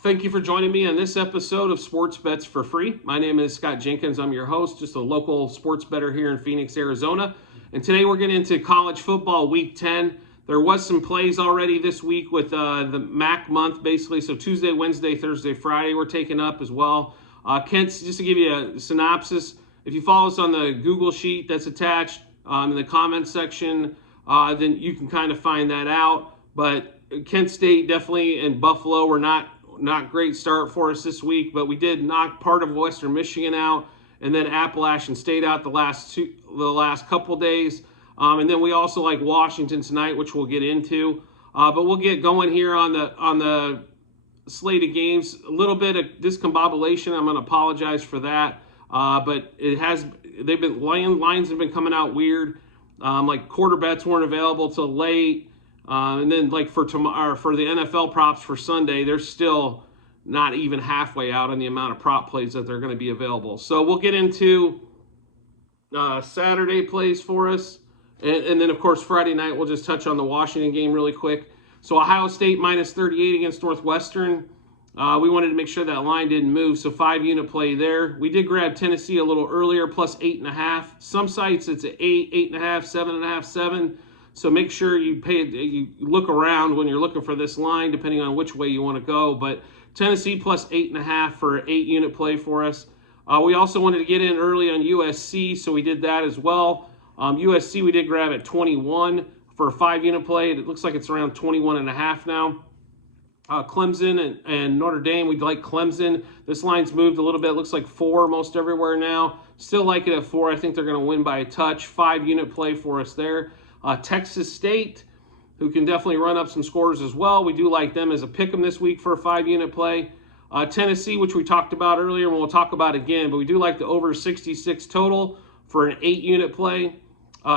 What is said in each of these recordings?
Thank you for joining me on this episode of Sports Bets for Free. My name is Scott Jenkins. I'm your host, just a local sports bettor here in Phoenix, Arizona. And today we're getting into college football week 10. There was some plays already this week with the MAC month, basically. So Tuesday, Wednesday, Thursday, Friday we're taking up as well. Kent, just to give you a synopsis, if you follow us on the Google sheet that's attached in the comments section, then you can kind of find that out. But Kent State definitely and Buffalo were not great start for us this week, but we did knock part of Western Michigan out, and then Appalachian State out the last couple days, and then we also like Washington tonight, which we'll get into. But we'll get going here on the slate of games. A little bit of discombobulation. I'm going to apologize for that, but lines have been coming out weird. Like quarter bets weren't available till late. And then like for tomorrow, for the NFL props for Sunday, they're still not even halfway out on the amount of prop plays that they're going to be available. So we'll get into Saturday plays for us. And then, of course, Friday night, we'll just touch on the Washington game really quick. So Ohio State minus 38 against Northwestern. We wanted to make sure that line didn't move, so 5-unit play there. We did grab Tennessee a little earlier, plus 8.5. Some sites it's at 8, 8.5, 7.5, 7. So make sure you look around when you're looking for this line, depending on which way you want to go. But Tennessee plus 8.5 for 8-unit play for us. We also wanted to get in early on USC, so we did that as well. USC we did grab at 21 for a 5-unit play. It looks like it's around 21.5 now. Clemson and Notre Dame, we'd like Clemson. This line's moved a little bit. It looks like 4 most everywhere now. Still like it at 4. I think they're going to win by a touch. 5-unit play for us there. Texas State, who can definitely run up some scores as well. We do like them as a pick 'em this week for a 5-unit play. Tennessee, which we talked about earlier, and we'll talk about again, but we do like the over 66 total for an 8-unit play.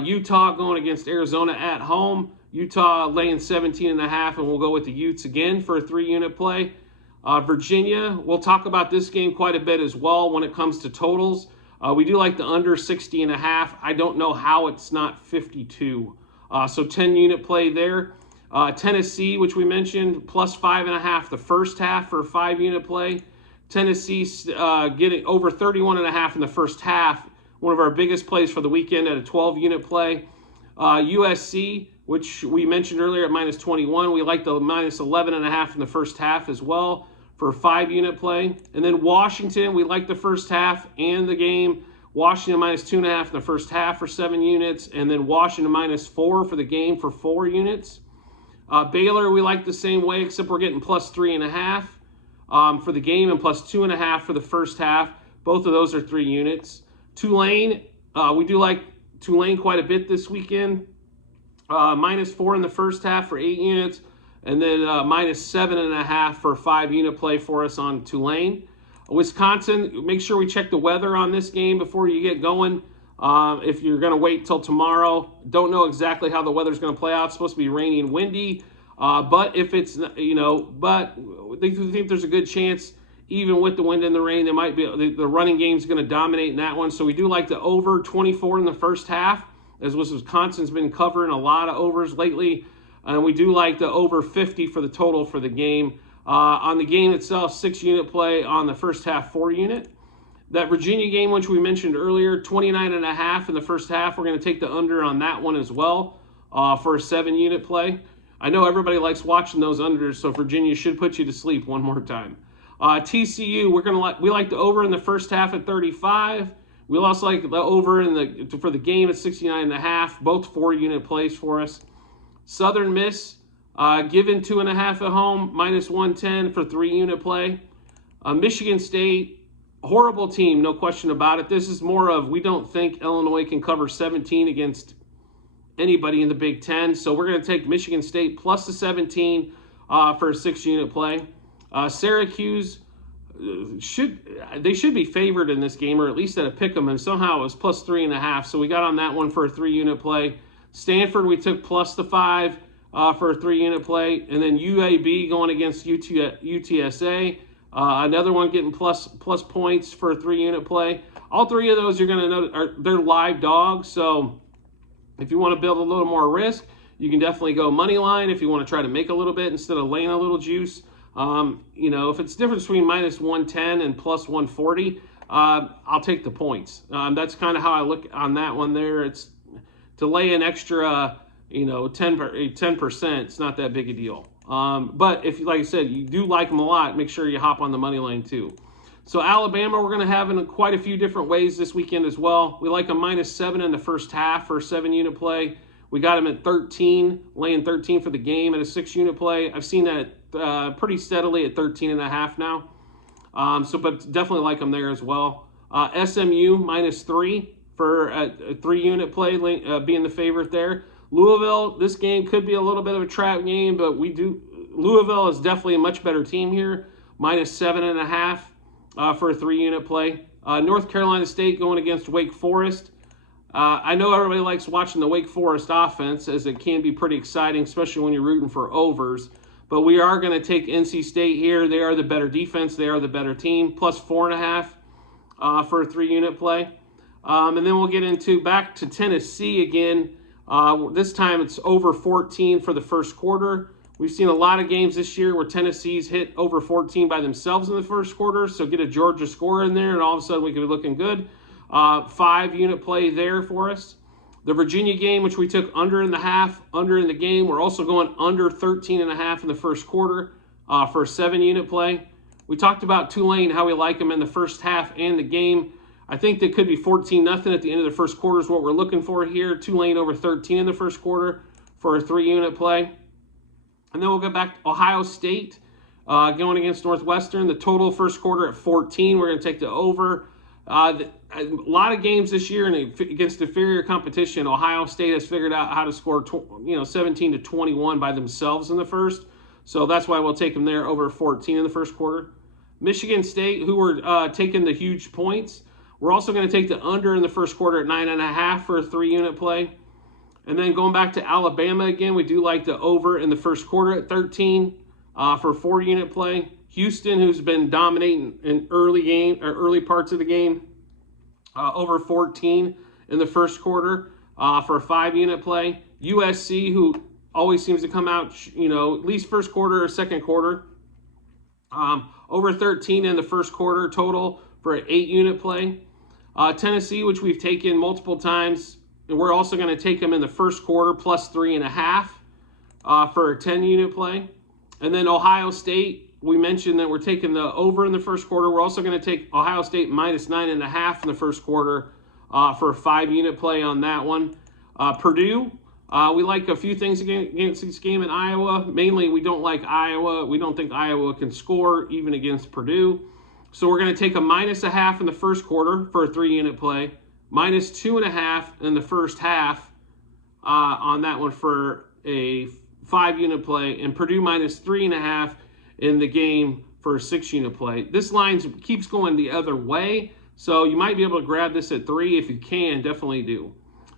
Utah going against Arizona at home. Utah laying 17.5, and we'll go with the Utes again for a 3-unit play. Virginia, we'll talk about this game quite a bit as well when it comes to totals. We do like the under 60.5. I don't know how it's not 52. So 10-unit play there. Tennessee, which we mentioned, plus 5.5 the first half for a 5-unit play. Tennessee getting over 31.5 in the first half. One of our biggest plays for the weekend at a 12-unit play. USC, which we mentioned earlier at minus 21. We like the minus 11.5 in the first half as well for a 5-unit play. And then Washington, we like the first half and the game. Washington minus 2.5 in the first half for 7 units. And then Washington minus 4 for the game for 4 units. Baylor, we like the same way, except we're getting plus 3.5 for the game and plus 2.5 for the first half. Both of those are 3 units. Tulane, we do like Tulane quite a bit this weekend. Minus 4 in the first half for 8 units. And then minus 7.5 for a 5-unit play for us on Tulane. Wisconsin, make sure we check the weather on this game before you get going. If you're going to wait till tomorrow, don't know exactly how the weather's going to play out. It's supposed to be rainy and windy. But if it's, but they think there's a good chance, even with the wind and the rain, there might be the running game's going to dominate in that one. So we do like the over 24 in the first half, as Wisconsin's been covering a lot of overs lately. And we do like the over 50 for the total for the game. On the game itself, 6-unit play. On the first half, 4-unit. That Virginia game, which we mentioned earlier, 29.5 in the first half. We're going to take the under on that one as well for a 7-unit play. I know everybody likes watching those unders, so Virginia should put you to sleep one more time. TCU, we like the over in the first half at 35. We also like the over for the game at 69.5. Both 4-unit plays for us. Southern Miss, given 2.5 at home, minus 110 for 3-unit play. Michigan State, horrible team, no question about it. This is more of, we don't think Illinois can cover 17 against anybody in the Big Ten. So we're going to take Michigan State plus the 17 for a 6-unit play. Syracuse, they should be favored in this game, or at least at a pick 'em, and somehow it was plus 3.5. So we got on that one for a 3-unit play. Stanford, we took plus the 5 for a 3-unit play. And then UAB going against UTSA. Another one getting plus points for a 3-unit play. All 3 of those you're going to know they're live dogs. So if you want to build a little more risk, you can definitely go money line if you want to try to make a little bit instead of laying a little juice. If it's difference between minus 110 and plus 140, I'll take the points. That's kind of how I look on that one there. It's to lay an extra, 10%, it's not that big a deal. But if, like I said, you do like them a lot, make sure you hop on the money line too. So Alabama, we're going to have in quite a few different ways this weekend as well. We like a -7 in the first half for a 7-unit play. We got them at 13, laying 13 for the game at a 6-unit play. I've seen that pretty steadily at 13.5 now. But definitely like them there as well. SMU -3 for a 3-unit play, being the favorite there. Louisville, this game could be a little bit of a trap game, but Louisville is definitely a much better team here. -7.5 for a 3-unit play. North Carolina State going against Wake Forest. I know everybody likes watching the Wake Forest offense, as it can be pretty exciting, especially when you're rooting for overs. But we are going to take NC State here. They are the better defense. They are the better team. +4.5 for a 3-unit play. And then we'll get back to Tennessee again. This time it's over 14 for the first quarter. We've seen a lot of games this year where Tennessee's hit over 14 by themselves in the first quarter. So get a Georgia score in there, and all of a sudden we could be looking good. 5-unit play there for us. The Virginia game, which we took under in the half, under in the game. We're also going under 13.5 in the first quarter for a 7-unit play. We talked about Tulane, how we like them in the first half and the game. I think they could be 14-0 at the end of the first quarter is what we're looking for here. Tulane over 13 in the first quarter for a 3-unit play. And then we'll go back to Ohio State going against Northwestern. The total first quarter at 14. We're going to take the over. A lot of games this year against inferior competition, Ohio State has figured out how to score 17-21 by themselves in the first. So that's why we'll take them there over 14 in the first quarter. Michigan State, who were taking the huge points. We're also going to take the under in the first quarter at 9.5 for a 3-unit play. And then going back to Alabama again, we do like the over in the first quarter at 13 for a 4-unit play. Houston, who's been dominating in early parts of the game, over 14 in the first quarter for a 5-unit play. USC, who always seems to come out, at least first quarter or second quarter, over 13 in the first quarter total for an 8-unit play. Tennessee, which we've taken multiple times, and we're also going to take them in the first quarter +3.5 for a 10-unit play. And then Ohio State, we mentioned that we're taking the over in the first quarter. We're also going to take Ohio State -9.5 in the first quarter for a 5-unit play on that one. Purdue, we like a few things against this game in Iowa. Mainly, we don't like Iowa. We don't think Iowa can score even against Purdue. So we're going to take a -0.5 in the first quarter for a 3-unit play, -2.5 in the first half on that one for a 5-unit play, and Purdue -3.5 in the game for a 6-unit play. This line keeps going the other way, so you might be able to grab this at 3 if you can. Definitely do.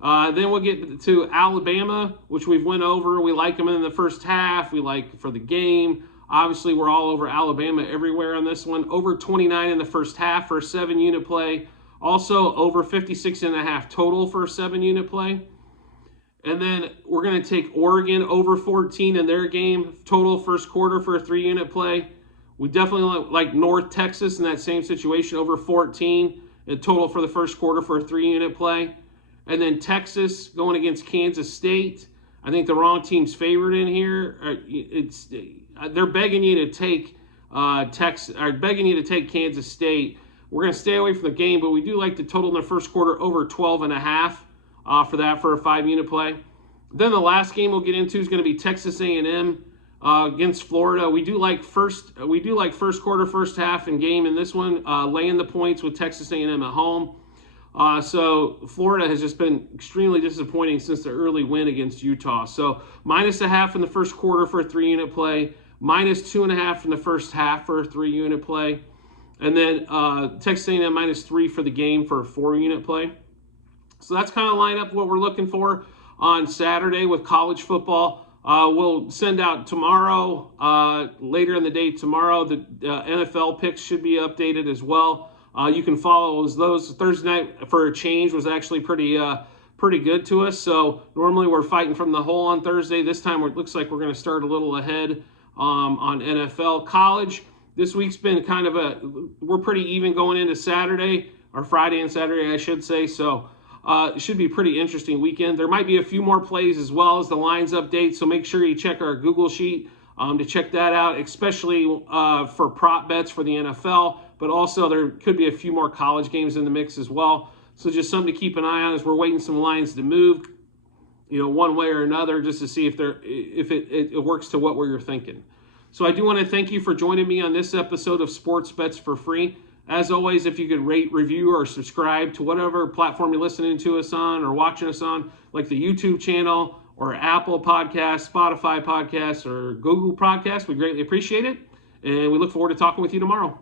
Then we'll get to Alabama, which we've went over. We like them in the first half. We like for the game. Obviously, we're all over Alabama everywhere on this one. Over 29 in the first half for a 7-unit play. Also, over 56.5 total for a 7-unit play. And then we're going to take Oregon over 14 in their game. Total first quarter for a 3-unit play. We definitely like North Texas in that same situation, over 14 in total for the first quarter for a 3-unit play. And then Texas going against Kansas State. I think the wrong team's favored in here. They're begging you to take Kansas State. We're going to stay away from the game, but we do like the total in the first quarter over 12.5 for a 5-unit play. Then the last game we'll get into is going to be Texas A&M against Florida. We do like first quarter, first half, and game in this one, laying the points with Texas A&M at home. So Florida has just been extremely disappointing since the early win against Utah. So -0.5 in the first quarter for a 3-unit play, -2.5 in the first half for a 3-unit play, and then Texas A&M -3 for the game for a 4-unit play. So that's kind of line up what we're looking for on Saturday with college football. We'll send out tomorrow, later in the day tomorrow, the NFL picks should be updated as well. You can follow those. Thursday night for a change was actually pretty good to us. So normally we're fighting from the hole on Thursday. This time it looks like we're going to start a little ahead on NFL. College, this week's been kind of we're pretty even going into Saturday, or Friday and Saturday, I should say. So it should be a pretty interesting weekend. There might be a few more plays as well as the lines update, so make sure you check our Google Sheet to check that out, especially for prop bets for the NFL, but also there could be a few more college games in the mix as well. So just something to keep an eye on as we're waiting some lines to move, one way or another, just to see if it works to what you're thinking. So I do want to thank you for joining me on this episode of Sports Bets for Free. As always, if you could rate, review, or subscribe to whatever platform you're listening to us on or watching us on, like the YouTube channel or Apple Podcasts, Spotify Podcasts, or Google Podcasts, we greatly appreciate it. And we look forward to talking with you tomorrow.